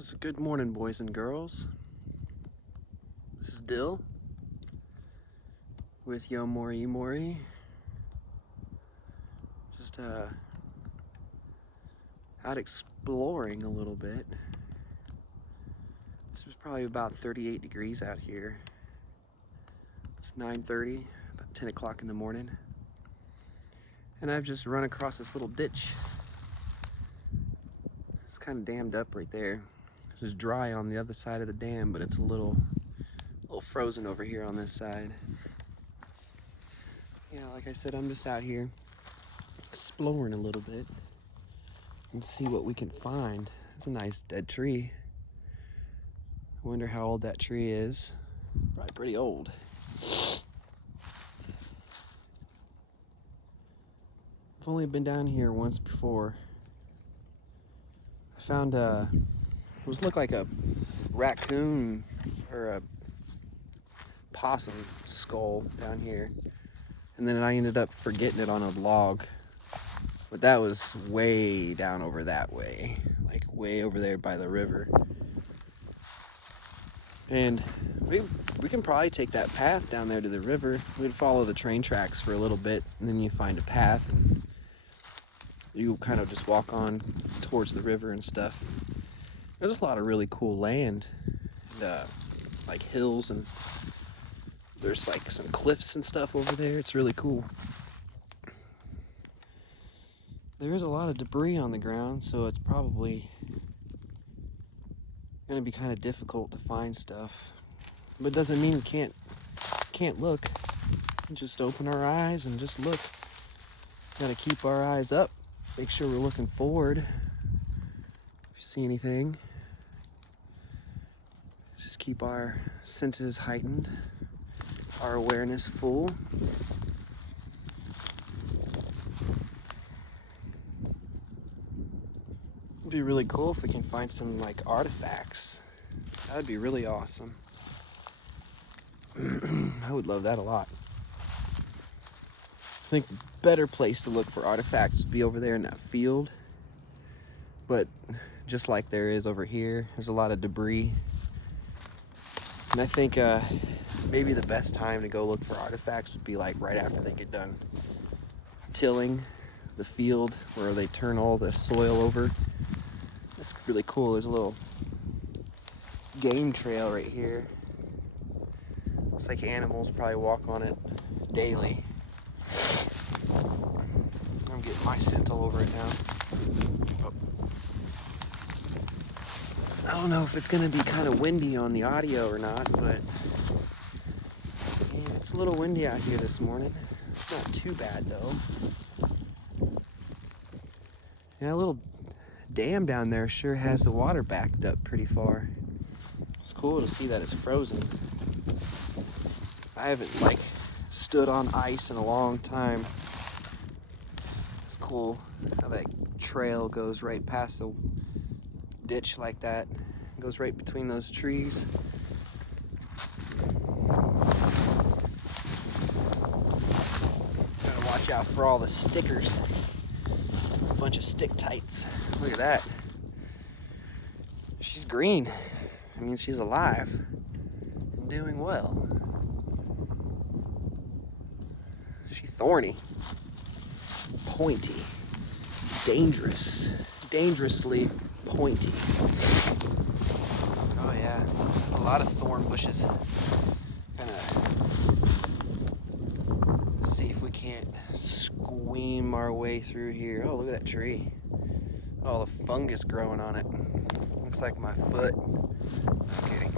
This is good morning, boys and girls. This is Dill with Yo Mori Mori. Just out exploring a little bit. This was probably about 38 degrees out here. It's 9:30, about 10 o'clock in the morning. And I've just run across this little ditch. It's kind of dammed up right there. This is dry on the other side of the dam, but it's a little frozen over here on this side. Yeah, like I said, I'm just out here exploring a little bit and see what we can find. It's a nice dead tree. I wonder how old that tree is. Probably pretty old. I've only been down here once before. I found it looked like a raccoon or a possum skull down here. And then I ended up forgetting it on a log. But that was way down over that way. Like way over there by the river. And we can probably take that path down there to the river. We'd follow the train tracks for a little bit, and then you find a path, and you kind of just walk on towards the river and stuff. There's a lot of really cool land, and like hills, and there's like some cliffs and stuff over there. It's really cool. There is a lot of debris on the ground, so it's probably gonna be kind of difficult to find stuff, but it doesn't mean we can't look. Just open our eyes and just look. Gotta keep our eyes up, make sure we're looking forward. If you see anything, just keep our senses heightened, our awareness full. It'd be really cool if we can find some like artifacts. That would be really awesome. I would love that a lot. I think the better place to look for artifacts would be over there in that field. But just like there is over here, there's a lot of debris. And I think maybe the best time to go look for artifacts would be like right after they get done tilling the field, where they turn all the soil over. It's really cool. There's a little game trail right here. Looks like animals probably walk on it daily. I'm getting my scent all over it now. Oh. I don't know if it's gonna be kind of windy on the audio or not, but man, it's a little windy out here this morning. It's not too bad though. Yeah, a little dam down there sure has the water backed up pretty far. It's cool to see that it's frozen. I haven't like stood on ice in a long time. It's cool how that trail goes right past the ditch like that. It goes right between those trees. Gotta watch out for all the stickers. A bunch of stick tights. Look at that. She's green. I mean, she's alive and doing well. She's thorny, pointy, dangerous, dangerously pointy. Oh yeah, a lot of thorn bushes. Gonna see if we can't squeam our way through here. Oh, look at that tree. All the fungus growing on it. Looks like my foot. Okay.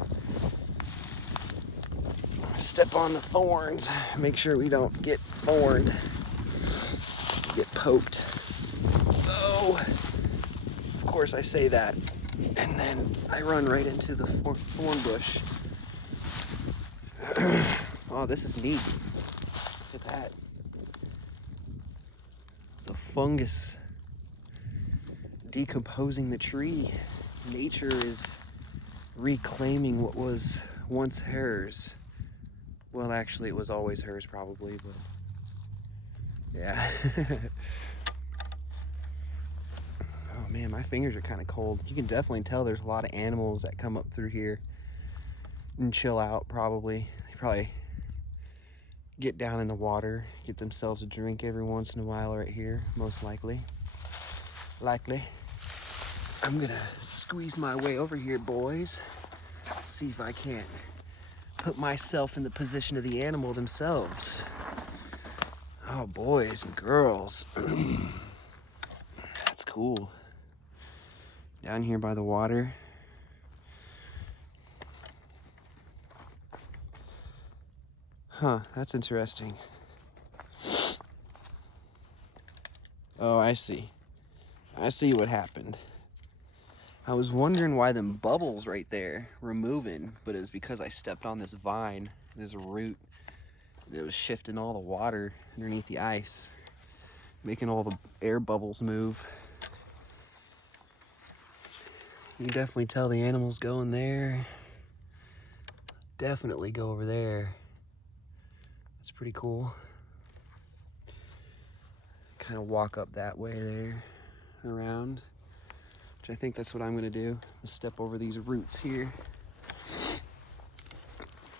Step on the thorns. Make sure we don't get thorned. Get poked. Oh! Of course I say that. And then I run right into the thorn bush. Oh, this is neat. Look at that. The fungus decomposing the tree. Nature is reclaiming what was once hers. Well, actually, it was always hers, probably, but yeah. Oh man, my fingers are kind of cold. You can definitely tell there's a lot of animals that come up through here and chill out probably. They probably get down in the water, get themselves a drink every once in a while right here, most likely. I'm gonna squeeze my way over here, boys. See if I can't put myself in the position of the animal themselves. Oh, boys and girls. That's cool. Down here by the water. Huh, that's interesting. Oh, I see. I see what happened. I was wondering why them bubbles right there were moving, but it was because I stepped on this vine, this root, that was shifting all the water underneath the ice, making all the air bubbles move. You can definitely tell the animals going there. Definitely go over there. It's pretty cool. Kind of walk up that way there, around, which I think that's what I'm gonna do. I'll step over these roots here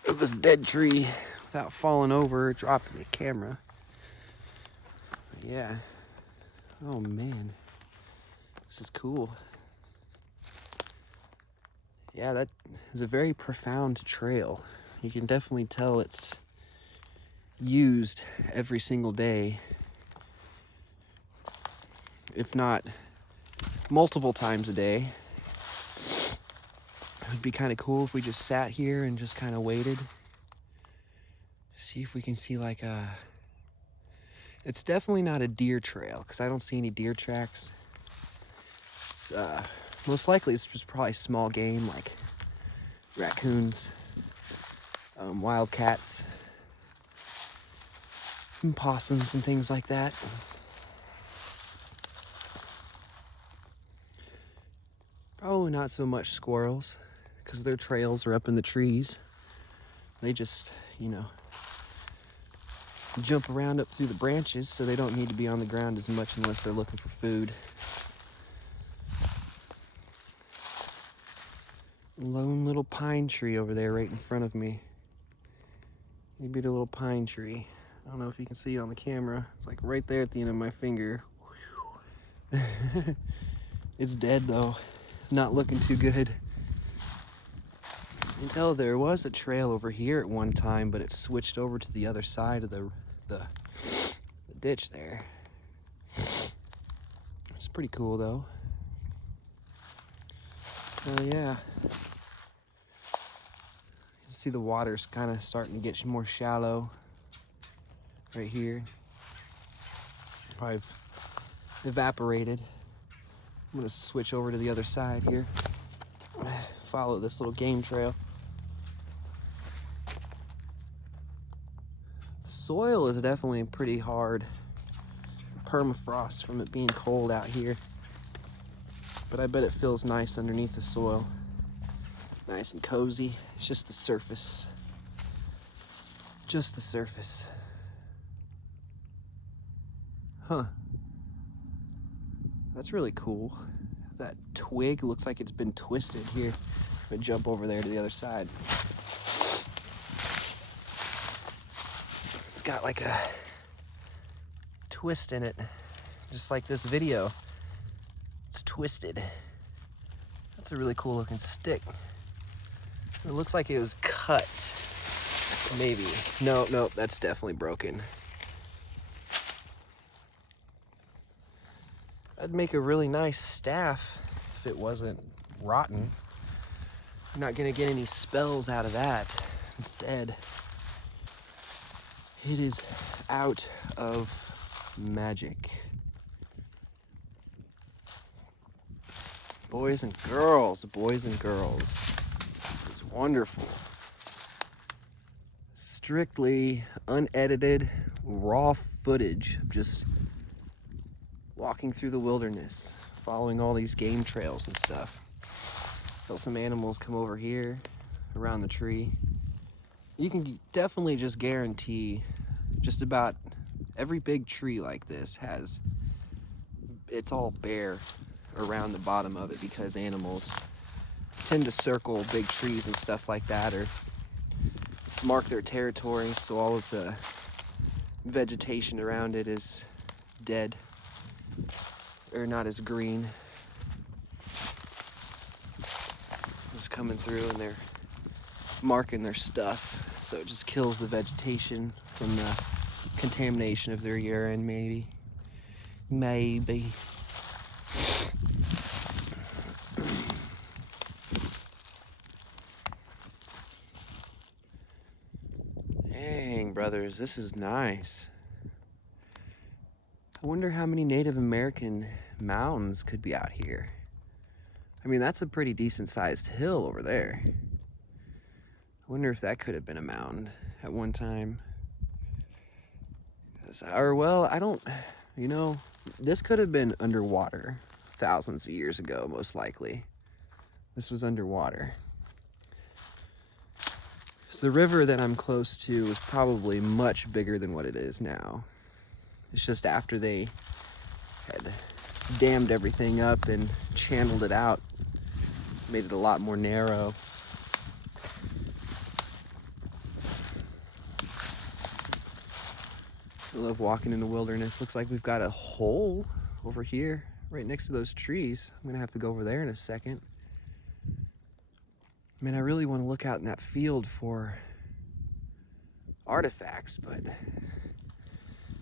of this dead tree without falling over or dropping the camera. But yeah. Oh man, this is cool. Yeah, that is a very profound trail. You can definitely tell it's used every single day, if not multiple times a day. It would be kind of cool if we just sat here and just kind of waited. See if we can see like a... It's definitely not a deer trail because I don't see any deer tracks. It's, most likely it's just probably small game like raccoons, wildcats, and possums and things like that. Probably not so much squirrels because their trails are up in the trees. They just, you know, jump around up through the branches, so they don't need to be on the ground as much unless they're looking for food. Lone little pine tree over there right in front of me. Maybe the little pine tree. I don't know if you can see it on the camera. It's like right there at the end of my finger. It's dead though. Not looking too good. You can tell there was a trail over here at one time, but it switched over to the other side of the ditch there. It's pretty cool though. Oh yeah. You can see the water's kind of starting to get more shallow right here. Probably evaporated. I'm gonna switch over to the other side here. Follow this little game trail. The soil is definitely pretty hard. Permafrost from it being cold out here. But I bet it feels nice underneath the soil. Nice and cozy. It's just the surface. Just the surface. Huh. That's really cool. That twig looks like it's been twisted here. I'm gonna jump over there to the other side. It's got like a twist in it, just like this video. It's twisted. That's a really cool looking stick. It looks like it was cut. Maybe. No, that's definitely broken. That'd make a really nice staff if it wasn't rotten. I'm not gonna get any spells out of that. It's dead. It is out of magic. Boys and girls, boys and girls. It's wonderful. Strictly unedited, raw footage of just walking through the wilderness, following all these game trails and stuff. Felt some animals come over here around the tree. You can definitely just guarantee just about every big tree like this it's all bare. around the bottom of it because animals tend to circle big trees and stuff like that, or mark their territory, so all of the vegetation around it is dead or not as green. Just coming through and they're marking their stuff, so it just kills the vegetation from the contamination of their urine, maybe. Dang, brothers, this is nice. I wonder how many Native American mounds could be out here. I mean, that's a pretty decent sized hill over there. I wonder if that could have been a mound at one time. Or, well, I don't, you know, this could have been underwater thousands of years ago, most likely. This was underwater. So the river that I'm close to was probably much bigger than what it is now. It's just after they had dammed everything up and channeled it out, made it a lot more narrow. I love walking in the wilderness. Looks like we've got a hole over here right next to those trees. I'm gonna have to go over there in a second. I mean, I really want to look out in that field for artifacts, but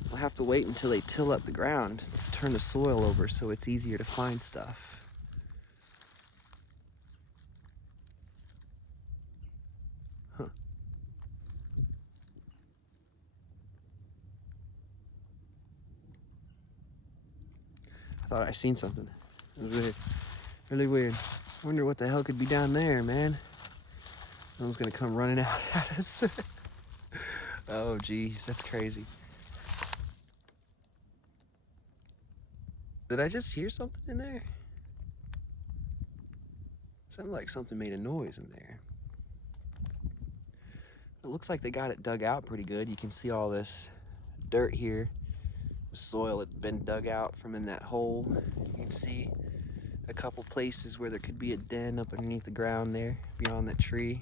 we'll have to wait until they till up the ground. Just turn the soil over so it's easier to find stuff. Huh. I thought I seen something. It was weird. Really weird. I wonder what the hell could be down there, man. Someone's gonna come running out at us. Oh, geez, that's crazy. Did I just hear something in there? Sounded like something made a noise in there. It looks like they got it dug out pretty good. You can see all this dirt here. The soil had been dug out from in that hole. You can see a couple places where there could be a den up underneath the ground there, beyond that tree.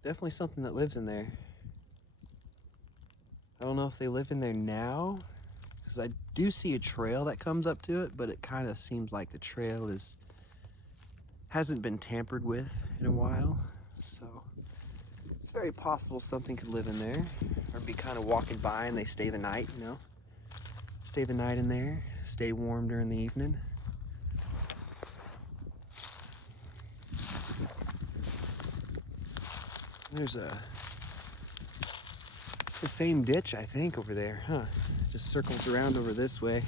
Definitely something that lives in there. I don't know if they live in there now, because I do see a trail that comes up to it, but it kind of seems like the trail hasn't been tampered with in a while, so it's very possible something could live in there, or be kind of walking by and they stay the night, you know? Stay the night in there, stay warm during the evening. It's the same ditch, I think, over there, huh? Just circles around over this way.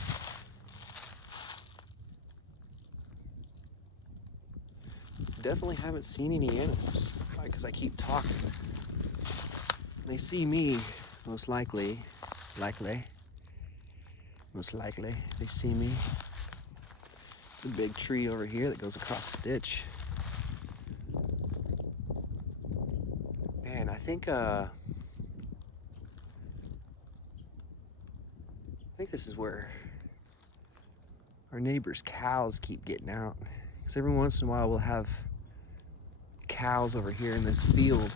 Definitely haven't seen any animals, because I keep talking. They see me, most likely, they see me. It's a big tree over here that goes across the ditch. Man, I think this is where our neighbors' cows keep getting out. Because every once in a while we'll have cows over here in this field.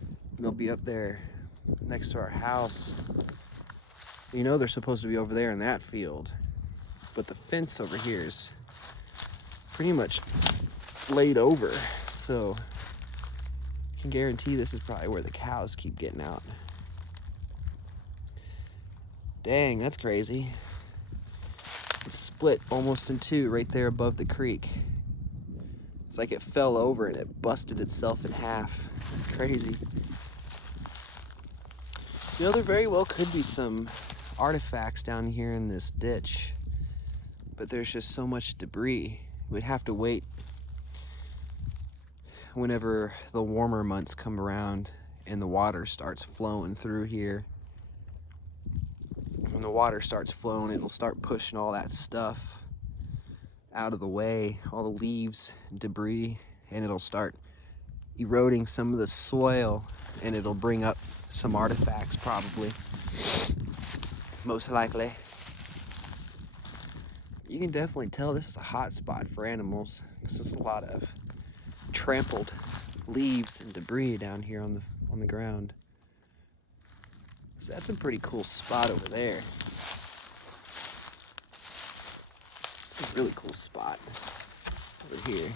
And they'll be up there next to our house. You know they're supposed to be over there in that field. But the fence over here is pretty much laid over. So I can guarantee this is probably where the cows keep getting out. Dang, that's crazy. It's split almost in two right there above the creek. It's like it fell over and it busted itself in half. It's crazy. You know, there very well could be some artifacts down here in this ditch, but there's just so much debris. We'd have to wait whenever the warmer months come around and the water starts flowing through here. When the water starts flowing, it'll start pushing all that stuff out of the way, all the leaves, debris, and it'll start eroding some of the soil, and it'll bring up some artifacts probably. most likely. You can definitely tell this is a hot spot for animals. This is a lot of trampled leaves and debris down here on the ground. So that's a pretty cool spot over there. It's a really cool spot over here.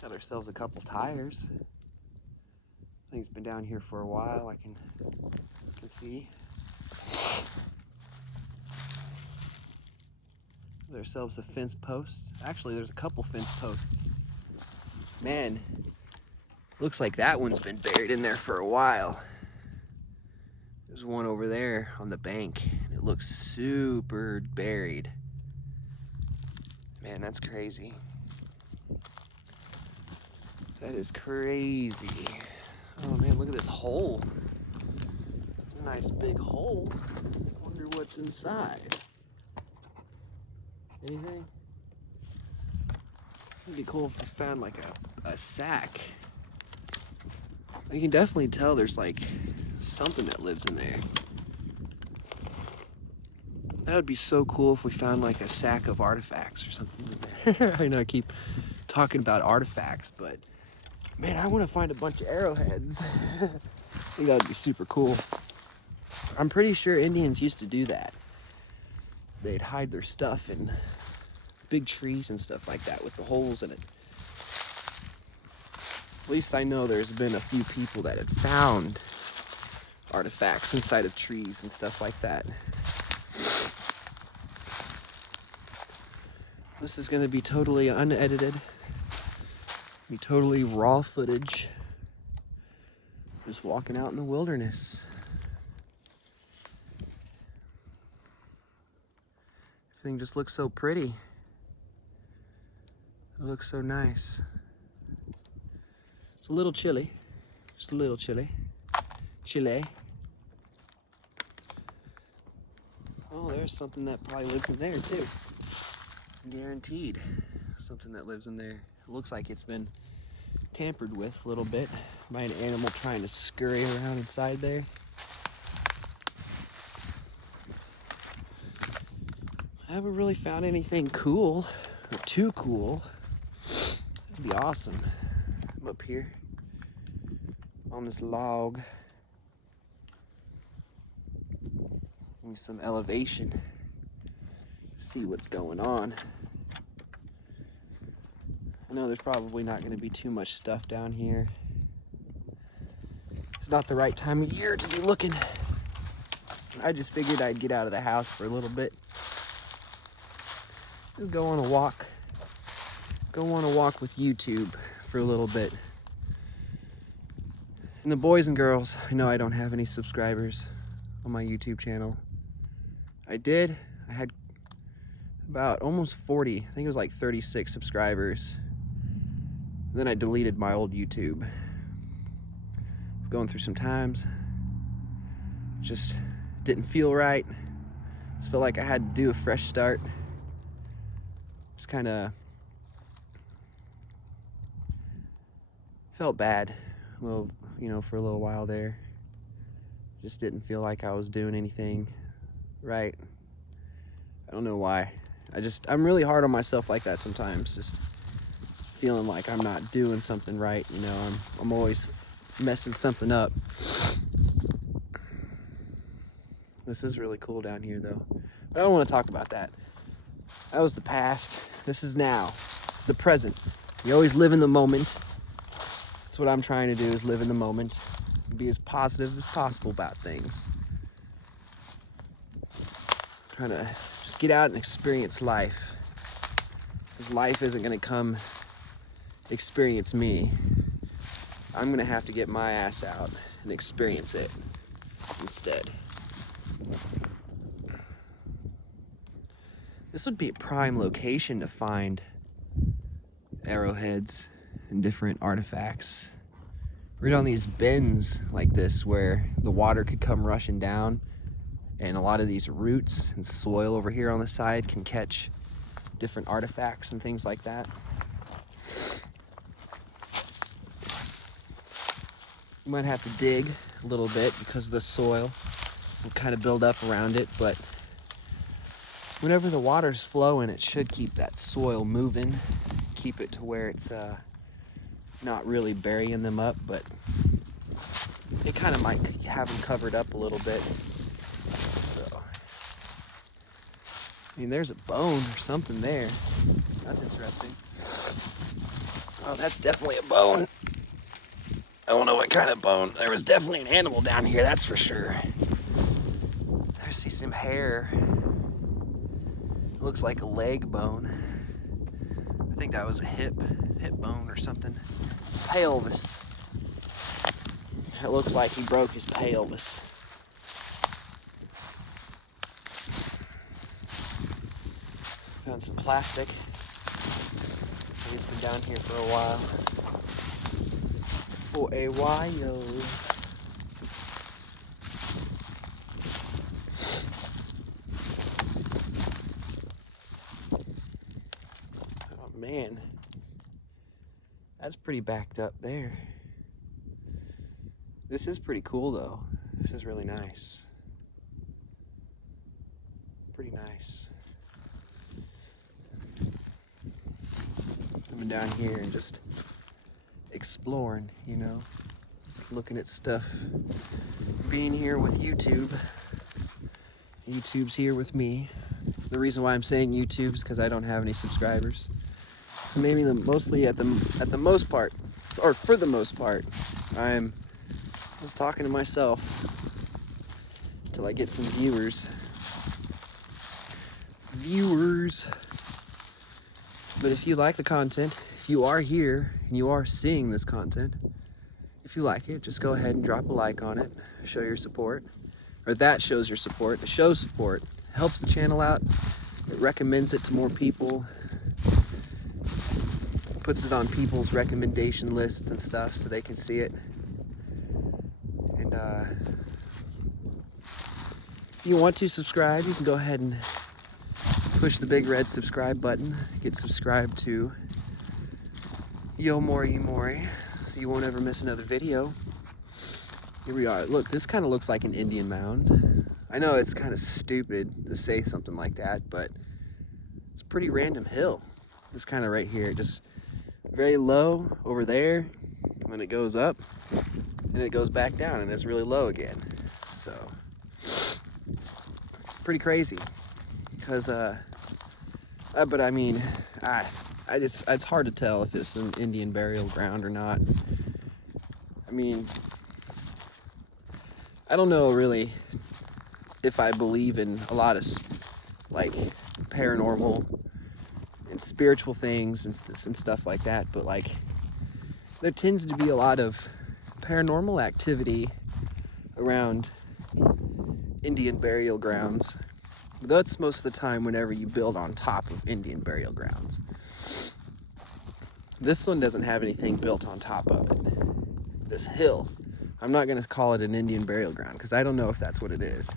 Got ourselves a couple tires. I think it's been down here for a while. I can see. Got ourselves a fence post. Actually, there's a couple fence posts. Man, looks like that one's been buried in there for a while. There's one over there on the bank, and it looks super buried. Man, that's crazy. That is crazy. Oh man, look at this hole. Nice big hole. Wonder what's inside. Anything? It'd be cool if we found like a sack. You can definitely tell there's like something that lives in there. That would be so cool if we found like a sack of artifacts or something. I know I keep talking about artifacts, but man, I want to find a bunch of arrowheads. I think that would be super cool. I'm pretty sure Indians used to do that. They'd hide their stuff in big trees and stuff like that with the holes in it. At least I know there's been a few people that had found artifacts inside of trees and stuff like that. This is going to be totally unedited. Be totally raw footage. Just walking out in the wilderness. Everything just looks so pretty. It looks so nice. It's a little chilly. Just a little chilly. Chile. Oh, there's something that probably lives in there too. Guaranteed. Something that lives in there. It looks like it's been tampered with a little bit by an animal trying to scurry around inside there. I haven't really found anything cool or too cool. That'd be awesome. I'm up here on this log. Give me some elevation. See what's going on. I know there's probably not going to be too much stuff down here. It's not the right time of year to be looking. I just figured I'd get out of the house for a little bit. Just go on a walk. Go on a walk with YouTube for a little bit. And the boys and girls, I know I don't have any subscribers on my YouTube channel. I did. I had about almost 40. I think it was like 36 subscribers. Then I deleted my old YouTube. I was going through some times. Just didn't feel right. Just felt like I had to do a fresh start. Just kind of felt bad. Well, for a little while there. Just didn't feel like I was doing anything right. I don't know why. I'm really hard on myself like that sometimes. Just feeling like I'm not doing something right, I'm always messing something up. This is really cool down here though. But I don't want to talk about that. That was the past. This is now. This is the present. You always live in the moment. That's what I'm trying to do, is live in the moment. Be as positive as possible about things. Trying to just get out and experience life. Because life isn't going to come experience me. I'm going to have to get my ass out and experience it instead. This would be a prime location to find arrowheads and different artifacts. Right on these bends like this where the water could come rushing down, and a lot of these roots and soil over here on the side can catch different artifacts and things like that. You might have to dig a little bit because the soil will kind of build up around it, but whenever the water's flowing, it should keep that soil moving, keep it to where it's not really burying them up, but it kind of might have them covered up a little bit. So, I mean, there's a bone or something there. That's interesting. Oh, that's definitely a bone. I don't know what kind of bone. There was definitely an animal down here, that's for sure. I see some hair. It looks like a leg bone. I think that was a hip bone or something. Pelvis. It looks like he broke his pelvis. Found some plastic. He's been down here for a while. Oh man, that's pretty backed up there. This is pretty cool though. This is really nice. Pretty nice. Coming down here and just exploring, you know, just looking at stuff. Being here with YouTube. YouTube's here with me. The reason why I'm saying YouTube is because I don't have any subscribers. So maybe mostly at the most part, or for the most part, I'm just talking to myself until I get some viewers. But if you like the content, if you are here and you are seeing this content, if you like it, just go ahead and drop a like on it, show your support, or that shows your support. It shows support, helps the channel out, it recommends it to more people, puts it on people's recommendation lists and stuff so they can see it. And if you want to subscribe, you can go ahead and push the big red subscribe button, get subscribed to Yo Mori Mori, so you won't ever miss another video. Here we are. Look, this kind of looks like an Indian mound. I know it's kind of stupid to say something like that, but it's a pretty random hill. It's kind of right here, just very low over there, and then it goes up, and it goes back down, and it's really low again. So, pretty crazy. Because, but I mean, it's hard to tell if it's an Indian burial ground or not. I mean, I don't know really if I believe in a lot of like paranormal and spiritual things and stuff like that, but like there tends to be a lot of paranormal activity around Indian burial grounds. That's most of the time whenever you build on top of Indian burial grounds. This one doesn't have anything built on top of it. This hill, I'm not going to call it an Indian burial ground because I don't know if that's what it is.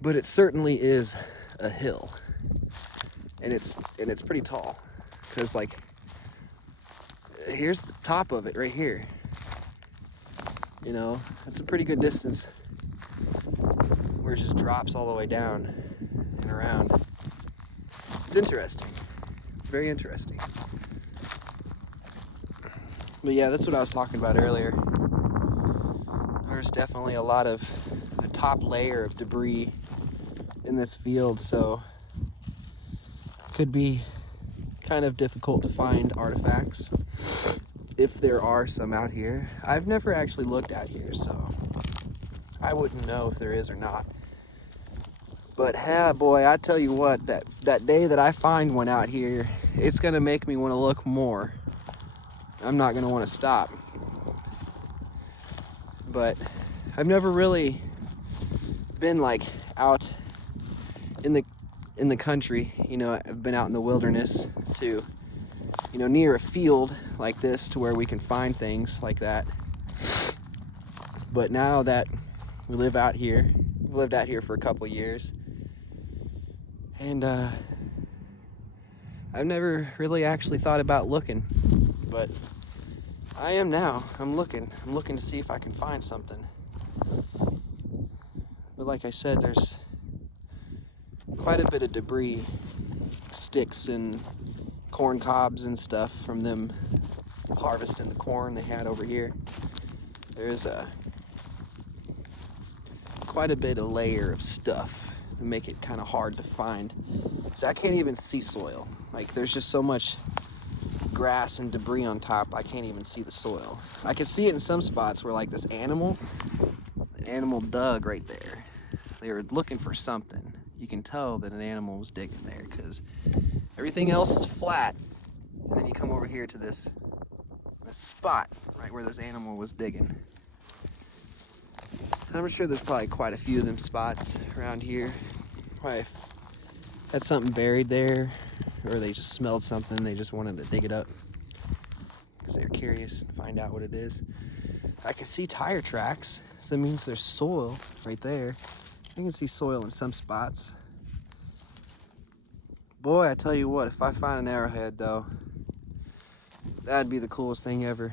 But it certainly is a hill. And it's pretty tall. Because like, here's the top of it right here. You know, that's a pretty good distance. Where it just drops all the way down and around. It's interesting. Very interesting. But yeah, that's what I was talking about earlier. There's definitely a lot of the top layer of debris in this field, so it could be kind of difficult to find artifacts if there are some out here. I've never actually looked out here, so I wouldn't know if there is or not. But boy, I tell you what, that day that I find one out here, it's gonna make me want to look more. I'm not gonna want to stop. But I've never really been like out in the country, you know. I've been out in the wilderness to, you know, near a field like this to where we can find things like that. But now that we live out here, we've lived out here for a couple years, and I've never really actually thought about looking, but I am now. I'm looking to see if I can find something. But like I said, there's quite a bit of debris, sticks and corn cobs and stuff from them harvesting the corn they had over here. There's quite a bit of layer of stuff to make it kind of hard to find. So I can't even see soil. Like, there's just so much grass and debris on top, I can't even see the soil. I can see it in some spots where, like, this animal dug right there. They were looking for something. You can tell that an animal was digging there because everything else is flat. And then you come over here to this spot right where this animal was digging. I'm sure there's probably quite a few of them spots around here. Probably had something buried there, or they just smelled something, they just wanted to dig it up because they're curious and find out what it is. I can see tire tracks, so that means there's soil right there. I can see soil in some spots. Boy, I tell you what, if I find an arrowhead though, that'd be the coolest thing ever.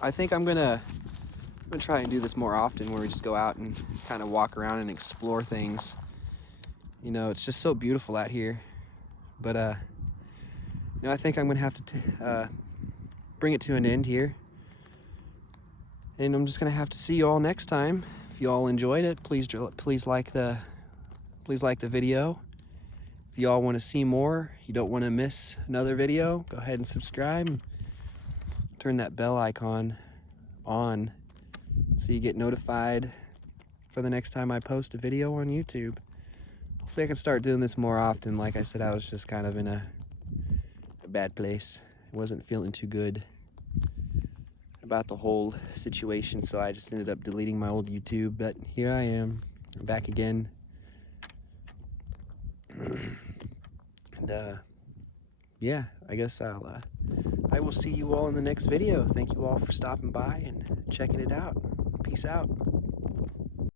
I think I'm gonna try and do this more often, where we just go out and kind of walk around and explore things. You know, it's just so beautiful out here. But you know, I think I'm gonna have to bring it to an end here, and I'm just gonna have to see you all next time. If you all enjoyed it, please like the video. If you all want to see more, you don't want to miss another video, go ahead and subscribe. Turn that bell icon on so you get notified for the next time I post a video on YouTube. Hopefully I can start doing this more often. Like I said, I was just kind of in a bad place. I wasn't feeling too good about the whole situation, so I just ended up deleting my old YouTube. But here I am, I'm back again. And yeah, I guess I will see you all in the next video. Thank you all for stopping by and checking it out. Peace out.